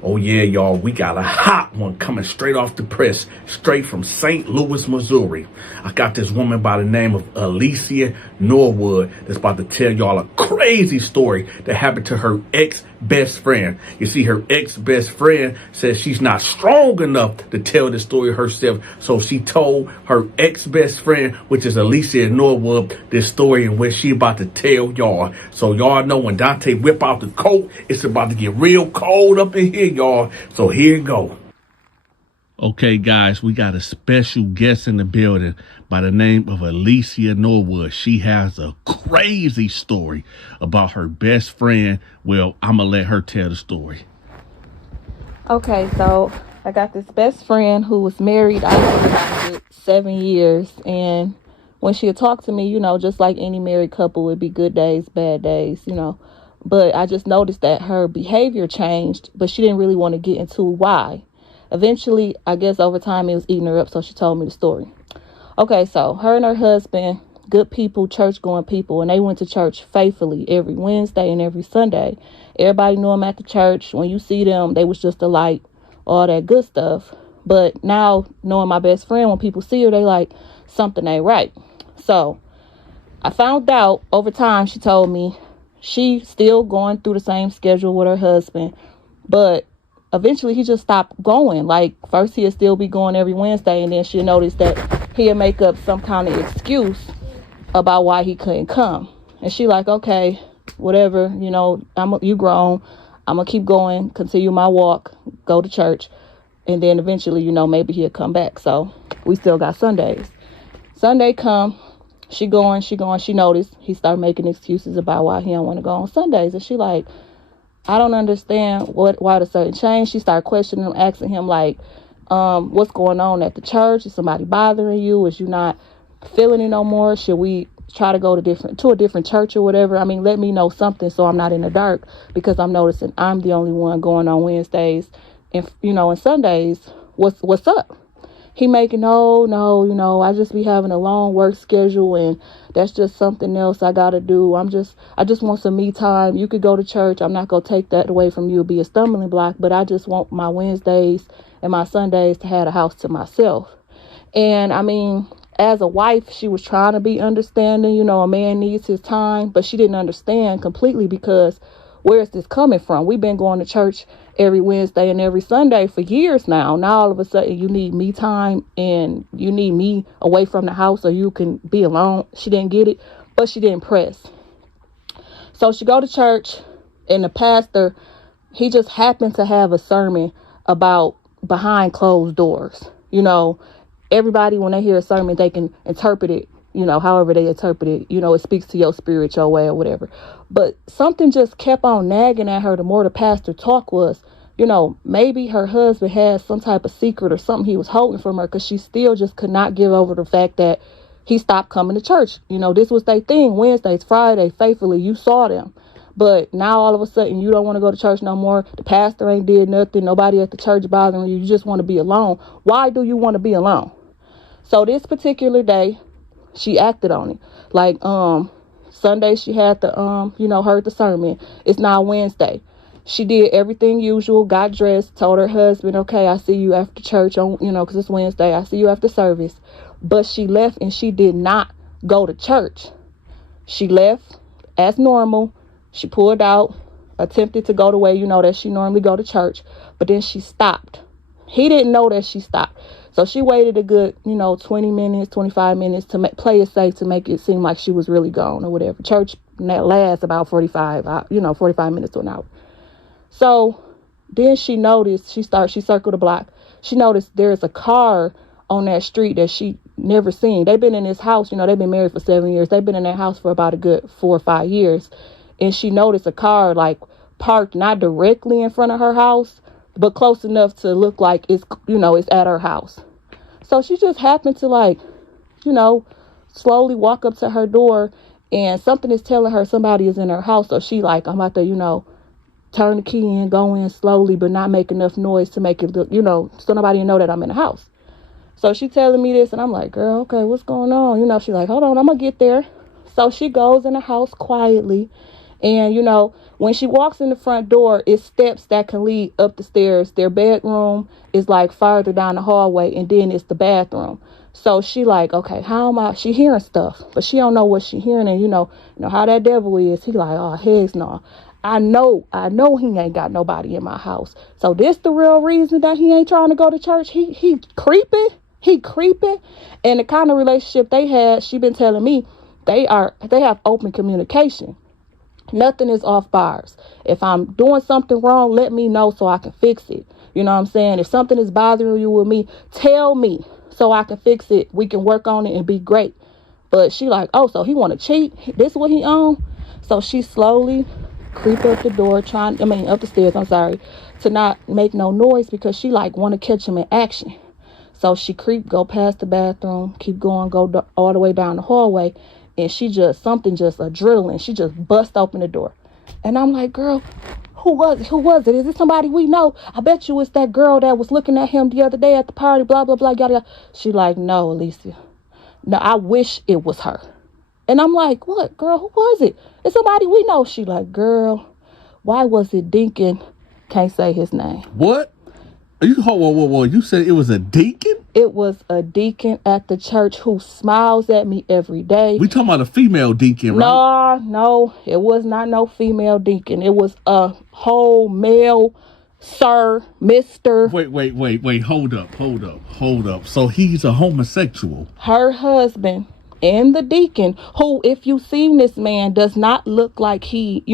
Oh yeah, y'all, we got a hot one coming straight off the press, straight from St. Louis, Missouri. I got this woman by the name of Alicia Norwood that's about to tell y'all a crazy story that happened to her ex-best friend. You see, her ex-best friend says she's not strong enough to tell the story herself, so she told her ex-best friend, which is Alicia Norwood, this story in which she about to tell y'all. So y'all know when Donta whip out the coat, it's about to get real cold up in here, y'all. So here you go. Okay, guys, we got a special guest in the building by the name of Alicia Norwood. She has a crazy story about her best friend. Well, I'm going to let her tell the story. Okay, so I got this best friend who was married, I think, 7 years. And when she would talk to me, just like any married couple, it'd be good days, bad days, But I just noticed that her behavior changed, but she didn't really want to get into why. Eventually, I guess over time, it was eating her up, so she told me the story. Okay, so her and her husband, good people, church-going people, and they went to church faithfully every Wednesday and every Sunday. Everybody knew them at the church. When you see them, they was just a light, all that good stuff. But now, knowing my best friend, when people see her, they like, something ain't right. So I found out over time, she told me, she still going through the same schedule with her husband, but eventually he just stopped going. Like, first he'd still be going every Wednesday, and then she noticed that he'd make up some kind of excuse about why he couldn't come. And she like, okay, whatever, you grown. I'm gonna keep going, continue my walk, go to church, and then eventually, maybe he'll come back. So we still got Sundays. Sunday come. She going, she noticed he started making excuses about why he don't want to go on Sundays. And she like, I don't understand why the sudden change. She started questioning him, asking him like, what's going on at the church? Is somebody bothering you? Is you not feeling it no more? Should we try to go to a different church or whatever? I mean, let me know something so I'm not in the dark, because I'm noticing I'm the only one going on Wednesdays and, and Sundays. What's up? He making, no, I just be having a long work schedule, and that's just something else I got to do. I just want some me time. You could go to church. I'm not going to take that away from you. It'll be a stumbling block, but I just want my Wednesdays and my Sundays to have a house to myself. And I mean, as a wife, she was trying to be understanding, a man needs his time, but she didn't understand completely, because where is this coming from? We've been going to church every Wednesday and every Sunday for years now. Now all of a sudden you need me time and you need me away from the house so you can be alone. She didn't get it, but she didn't press. So she go to church, and the pastor, he just happened to have a sermon about behind closed doors. Everybody, when they hear a sermon, they can interpret it, however they interpret it. It speaks to your spirit, your way, or whatever. But something just kept on nagging at her the more the pastor talked was, maybe her husband had some type of secret or something he was holding from her, because she still just could not give over the fact that he stopped coming to church. This was their thing, Wednesdays, Friday, faithfully, you saw them. But now all of a sudden you don't want to go to church no more. The pastor ain't did nothing. Nobody at the church bothering you. You just want to be alone. Why do you want to be alone? So this particular day, she acted on it. Like, Sunday, she had the, heard the sermon. It's now Wednesday. She did everything usual, got dressed, told her husband, okay, I see you after church on, because it's Wednesday. I see you after service. But she left and she did not go to church. She left as normal. She pulled out, attempted to go the way, that she normally go to church. But then she stopped. He didn't know that she stopped. So she waited a good, 20 minutes, 25 minutes to play it safe, to make it seem like she was really gone or whatever. Church lasts about 45 minutes to an hour. So then she noticed, she circled the block. She noticed there's a car on that street that she never seen. They've been in this house, they've been married for 7 years. They've been in that house for about a good 4 or 5 years. And she noticed a car like parked not directly in front of her house, but close enough to look like it's at her house. So she just happened to slowly walk up to her door, and something is telling her somebody is in her house. So she like, I'm about to, turn the key in, go in slowly, but not make enough noise to make it look, so nobody know that I'm in the house. So she telling me this, and I'm like, girl, okay, what's going on? She's like, hold on, I'm gonna get there. So she goes in the house quietly, And, you know, when she walks in the front door, it's steps that can lead up the stairs. Their bedroom is like farther down the hallway, and then it's the bathroom. So she like, okay, how am I? She hearing stuff, but she don't know what she hearing. And you know how that devil is. He like, oh, heck no. I know he ain't got nobody in my house. So this the real reason that he ain't trying to go to church. He creeping. He creeping. And the kind of relationship they had, she been telling me, they have open communication. Nothing is off bars. If I'm doing something wrong, let me know so I can fix it. You know what I'm saying? If something is bothering you with me, tell me so I can fix it. We can work on it and be great. But she like, oh, so he want to cheat? This what he on? So she slowly creep up the door, up the stairs, I'm sorry, to not make no noise because she like want to catch him in action. So she go past the bathroom, keep going, all the way down the hallway. And she just adrenaline. She just bust open the door. And I'm like, girl, who was it? Is it somebody we know? I bet you it's that girl that was looking at him the other day at the party, blah, blah, blah, yada, yada. She like, no, Alicia. No, I wish it was her. And I'm like, what, girl, who was it? It's somebody we know. She like, girl, why was it Deacon? Can't say his name. What? Whoa. You said it was a deacon? It was a deacon at the church who smiles at me every day. We talking about a female deacon, right? No, it was not no female deacon. It was a whole male, sir, mister. Wait. Hold up. So he's a homosexual. Her husband and the deacon, who, if you've seen this man, does not look like he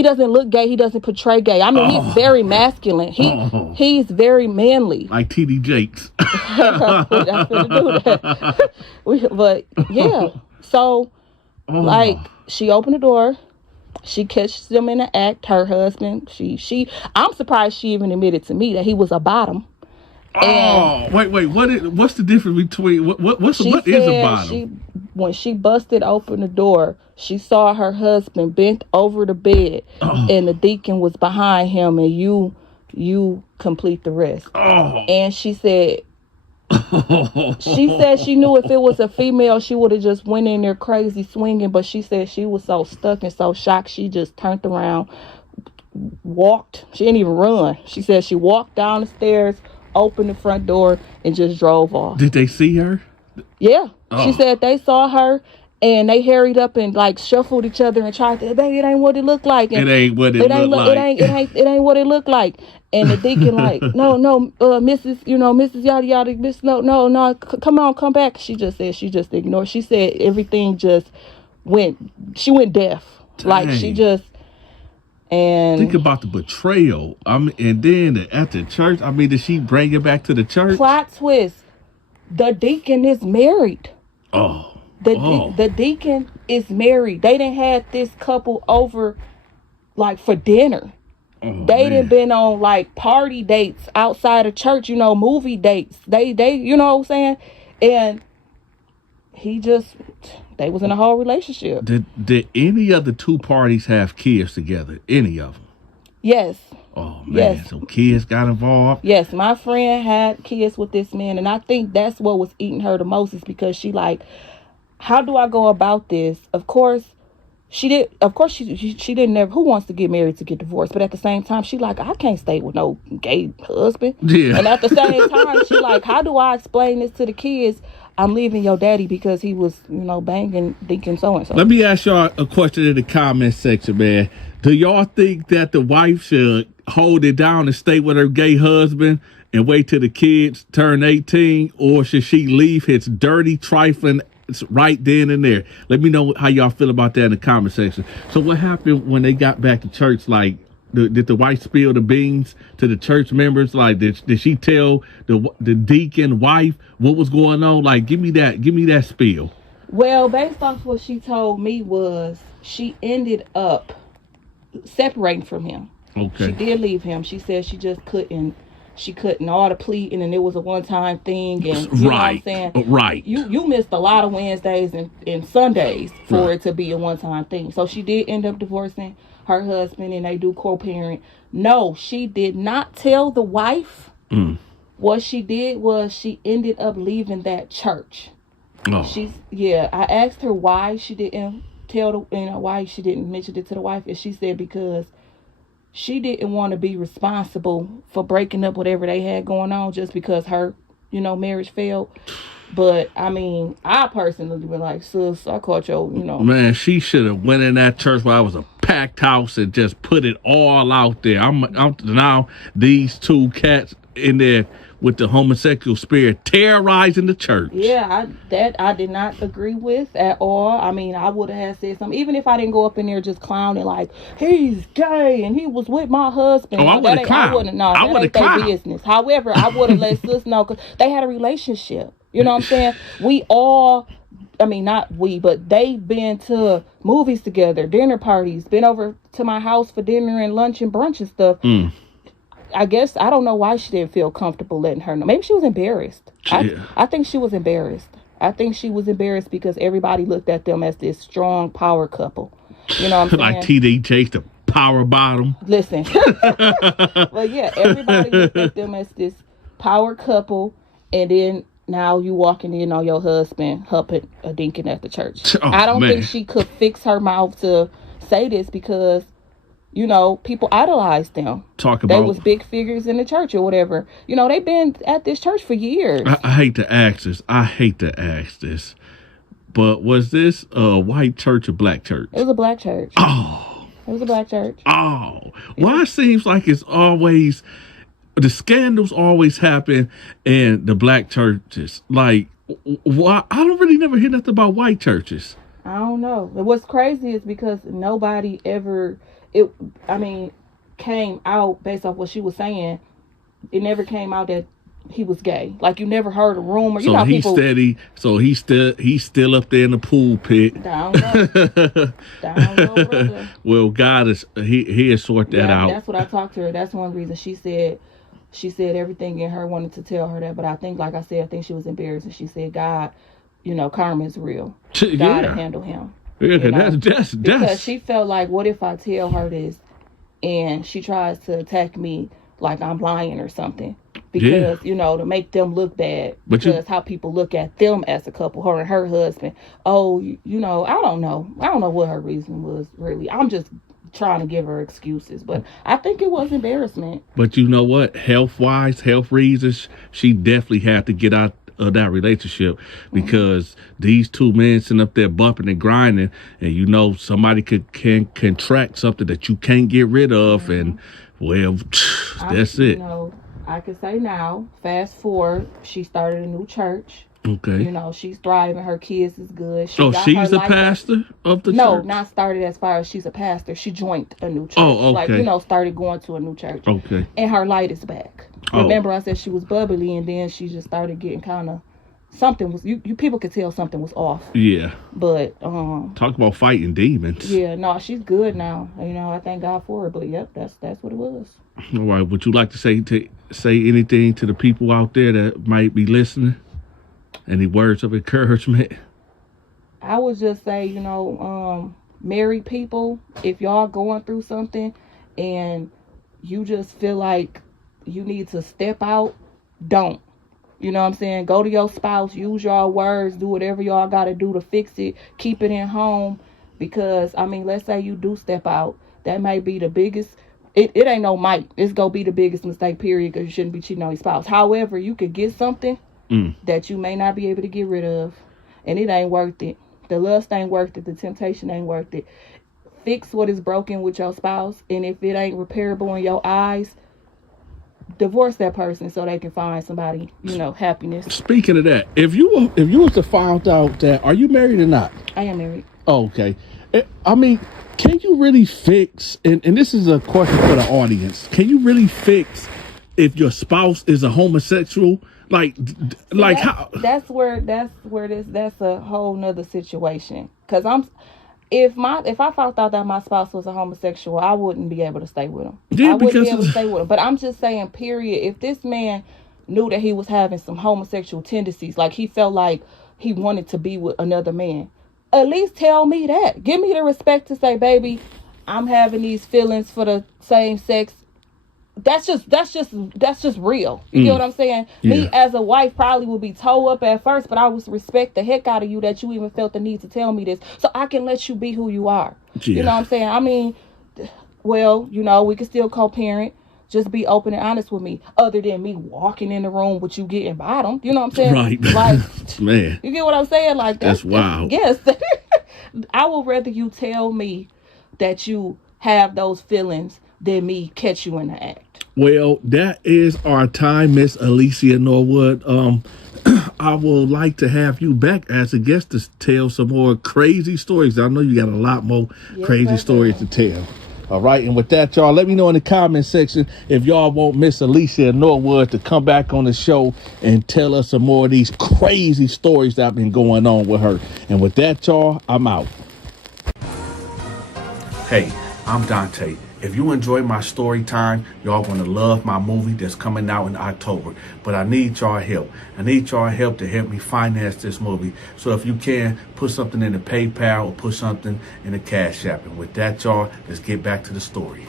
doesn't look gay. He doesn't portray gay. I mean, he's very masculine. He's very manly. Like T.D. Jakes. But yeah. So, like, she opened the door. She catches them in the act. Her husband. I'm surprised she even admitted to me that he was a bottom. Wait. What's the difference between what is a bottom? When she busted open the door, she saw her husband bent over the bed, and the deacon was behind him, and you complete the rest. And she said she knew if it was a female, she would have just went in there crazy swinging. But she said she was so stuck and so shocked, she just turned around, walked. She didn't even run. She said she walked down the stairs, opened the front door, and just drove off. Did they see her? Yeah. She said they saw her and they hurried up and like shuffled each other and tried to, baby, it ain't what it looked like. And it ain't what it looked like. It ain't what it looked like. And the deacon like, no, Mrs. Yada Yada, Miss, no, come on, come back. She just said she just ignored. She said everything just went deaf. Dang. Like she just, and think about the betrayal. And then at the church, did she bring it back to the church? Plot twist. The deacon is married. The deacon is married. They done had this couple over like for dinner. They done been on like party dates outside of church, movie dates. They you know what I'm saying? And they was in a whole relationship. Did any of the two parties have kids together? Any of them? Yes. Oh, man. Yes. So kids got involved? Yes. My friend had kids with this man. And I think that's what was eating her the most, is because she like, how do I go about this? Of course, she didn't never, who wants to get married to get divorced? But at the same time, she like, I can't stay with no gay husband. Yeah. And at the same time, she like, how do I explain this to the kids? I'm leaving your daddy because he was, banging Deacon so-and-so. Let me ask y'all a question in the comment section, man. Do y'all think that the wife should hold it down and stay with her gay husband and wait till the kids turn 18? Or should she leave his dirty, trifling right then and there? Let me know how y'all feel about that in the comment section. So what happened when they got back to church? Like, did the wife spill the beans to the church members? Like, did she tell the deacon wife what was going on? Like, give me that spiel. Well, based off what she told me was she ended up separating from him. Okay. She did leave him. She said she just couldn't all the pleading, and it was a one-time thing, and you know what I'm saying? Right. You missed a lot of Wednesdays and Sundays for it to be a one-time thing. So she did end up divorcing her husband, and they do co-parent. No, she did not tell the wife. What she did was she ended up leaving that church. I asked her why she didn't tell the why she didn't mention it to the wife, is she said because she didn't want to be responsible for breaking up whatever they had going on just because her, marriage failed. But I mean, I personally been like, sis, I caught your, Man, she should have went in that church where I was a packed house and just put it all out there. I'm now these two cats in there with the homosexual spirit terrorizing the church. Yeah, I did not agree with at all. I mean, I would have said something, even if I didn't go up in there just clowning like he's gay and he was with my husband. Oh, I would have clowned. That ain't their business. However, I would have let sis know because they had a relationship. You know what I'm saying? We all, I mean, not we, but they've been to movies together, dinner parties, been over to my house for dinner and lunch and brunch and stuff. I guess, I don't know why she didn't feel comfortable letting her know. Maybe she was embarrassed. I think she was embarrassed. I think she was embarrassed because everybody looked at them as this strong power couple. You know what I'm saying? Like TD the power bottom. Listen. Well, yeah, everybody looked at them as this power couple, and then now you walking in on your husband humping a deacon at the church. Oh, I don't think she could fix her mouth to say this because, people idolized them. They was big figures in the church or whatever. They've been at this church for years. I hate to ask this. But was this a white church or black church? It was a black church. Oh. It was a black church. Oh. Why it seems like it's always... The scandals always happen in the black churches. Like, why? I don't really never hear nothing about white churches. I don't know. But what's crazy is because nobody ever, came out based off what she was saying. It never came out that he was gay. Like, you never heard a rumor. So he's still up there in the pool pit. Down low. Down low, brother. Well, God is, he'll sort that out. That's what I talked to her. That's one reason she said everything in her wanted to tell her that, but I think, like I said, I think she was embarrassed, and she said, God, karma is real. God will handle him. Yeah, that's because she felt like, what if I tell her this and she tries to attack me like I'm lying or something? Because, to make them look bad. Because how people look at them as a couple, her and her husband. Oh, I don't know. I don't know what her reason was, really. I'm just trying to give her excuses, but I think it was embarrassment. But you know what? Health reasons, she definitely had to get out of that relationship because these two men sitting up there bumping and grinding, and somebody can contract something that you can't get rid of, and well, that's it. I could say now, fast forward, she started a new church. Okay. She's thriving. Her kids is good. She's a pastor of the church? No, not started as far as she's a pastor. She joined a new church. Oh, okay. Like, started going to a new church. Okay. And her light is back. Remember I said she was bubbly, and then she just started getting kind of, something was, you people could tell something was off. Yeah. But, talk about fighting demons. Yeah, no, she's good now. I thank God for her, but yep, that's what it was. All right. Would you like to say anything to the people out there that might be listening? Any words of encouragement? I would just say, married people, if y'all going through something and you just feel like you need to step out, don't. You know what I'm saying? Go to your spouse, use y'all words, do whatever y'all got to do to fix it. Keep it in home because, let's say you do step out. That might be the biggest, it ain't no might. It's going to be the biggest mistake, period, because you shouldn't be cheating on your spouse. However, you could get something that you may not be able to get rid of, and it ain't worth it. The lust ain't worth it. The temptation ain't worth it. Fix what is broken with your spouse, and if it ain't repairable in your eyes, divorce that person so they can find somebody, happiness. Speaking of that, if you was to find out that, are you married or not? I am married. Oh, okay. Can you really fix, and this is a question for the audience, can you really fix if your spouse is a homosexual? How? That's a whole nother situation. Cause if I found out that my spouse was a homosexual, I wouldn't be able to stay with him. Yeah, I wouldn't be able to stay with him. But I'm just saying, period. If this man knew that he was having some homosexual tendencies, like he felt like he wanted to be with another man, at least tell me that. Give me the respect to say, baby, I'm having these feelings for the same sex. that's just real. You get what I'm saying? Yeah. Me as a wife probably would be toe up at first, but I would respect the heck out of you that you even felt the need to tell me this, so I can let you be who you are. Yeah. You know what I'm saying? I mean, well, you know, we can still co-parent. Just be open and honest with me. Other than me walking in the room with you getting bottomed, you know what I'm saying? Right. Like, man, you get what I'm saying? Like that's wild. Yes, I would rather you tell me that you have those feelings than me catch you in the act. Well, that is our time, Miss Alicia Norwood. I would like to have you back as a guest to tell some more crazy stories. I know you got a lot more crazy stories to tell. All right, and with that, y'all, let me know in the comment section if y'all want Miss Alicia Norwood to come back on the show and tell us some more of these crazy stories that have been going on with her. And with that, y'all, I'm out. Hey, I'm Donta. If you enjoy my story time, y'all gonna love my movie that's coming out in October. But I need y'all help. I need y'all help to help me finance this movie. So if you can, put something in the PayPal or put something in the Cash App. And with that, y'all, let's get back to the story.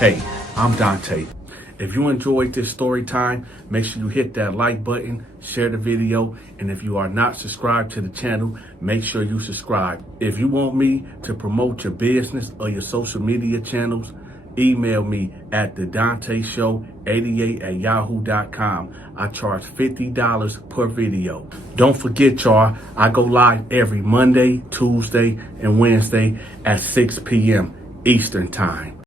Hey, I'm Donta. If you enjoyed this story time, make sure you hit that like button, share the video, and if you are not subscribed to the channel, make sure you subscribe. If you want me to promote your business or your social media channels, email me at TheDontaShow88@yahoo.com. I charge $50 per video. Don't forget, y'all, I go live every Monday, Tuesday, and Wednesday at 6 p.m. Eastern Time.